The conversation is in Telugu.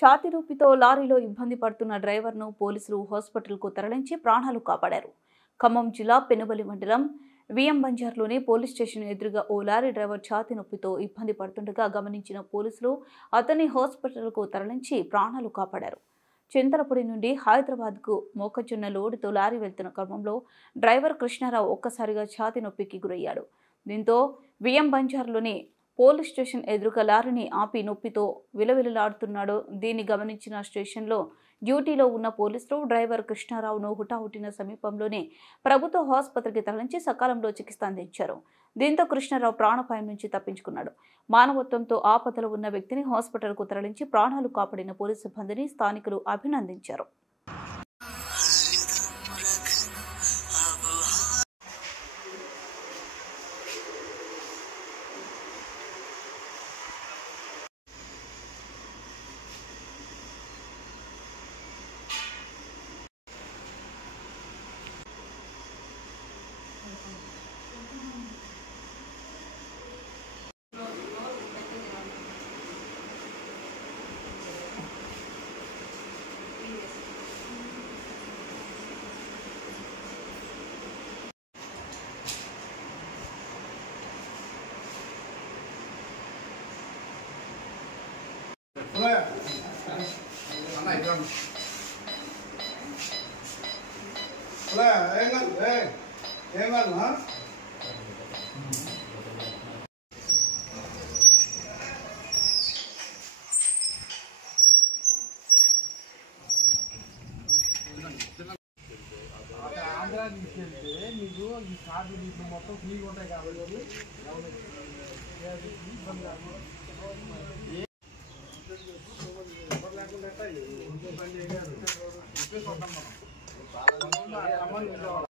ఛాతీ నొప్పితో లారీలో ఇబ్బంది పడుతున్న డ్రైవర్ను పోలీసులు హాస్పిటల్కు తరలించి ప్రాణాలు కాపాడారు. ఖమ్మం జిల్లా పెనుబలి మండలం విఎం బంజార్లోని పోలీస్ స్టేషన్ ఎదురుగా ఓ లారీ డ్రైవర్ ఛాతీ నొప్పితో ఇబ్బంది పడుతుండగా గమనించిన పోలీసులు అతన్ని హాస్పిటల్కు తరలించి ప్రాణాలు కాపాడారు. చింతలపూడి నుండి హైదరాబాద్కు మొక్కజొన్న లోడుతో లారీ వెళ్తున్న క్రమంలో డ్రైవర్ కృష్ణారావు ఒక్కసారిగా ఛాతీ నొప్పికి గురయ్యాడు. దీంతో విఎం బంజార్లోని పోలీస్ స్టేషన్ ఎదురుగా లారీని ఆపి నొప్పితో విలవిలలాడుతున్నాడు. దీన్ని గమనించిన స్టేషన్లో డ్యూటీలో ఉన్న పోలీసులు డ్రైవర్ కృష్ణారావును హుటాహుటిన సమీపంలోనే ప్రభుత్వ ఆసుపత్రికి తరలించి సకాలంలో చికిత్స అందించారు. దీంతో కృష్ణారావు ప్రాణాపాయం నుంచి తప్పించుకున్నాడు. మానవత్వంతో ఆపదలో ఉన్న వ్యక్తిని హాస్పిటల్కు తరలించి ప్రాణాలు కాపాడిన పోలీసు సిబ్బందిని స్థానికులు అభినందించారు. ఆంధ్రా తీసుకెళ్తే మీకు ఈ కార్డు మీకు మొత్తం ఫ్రీగా ఉంటాయి కాబట్టి లేకుండా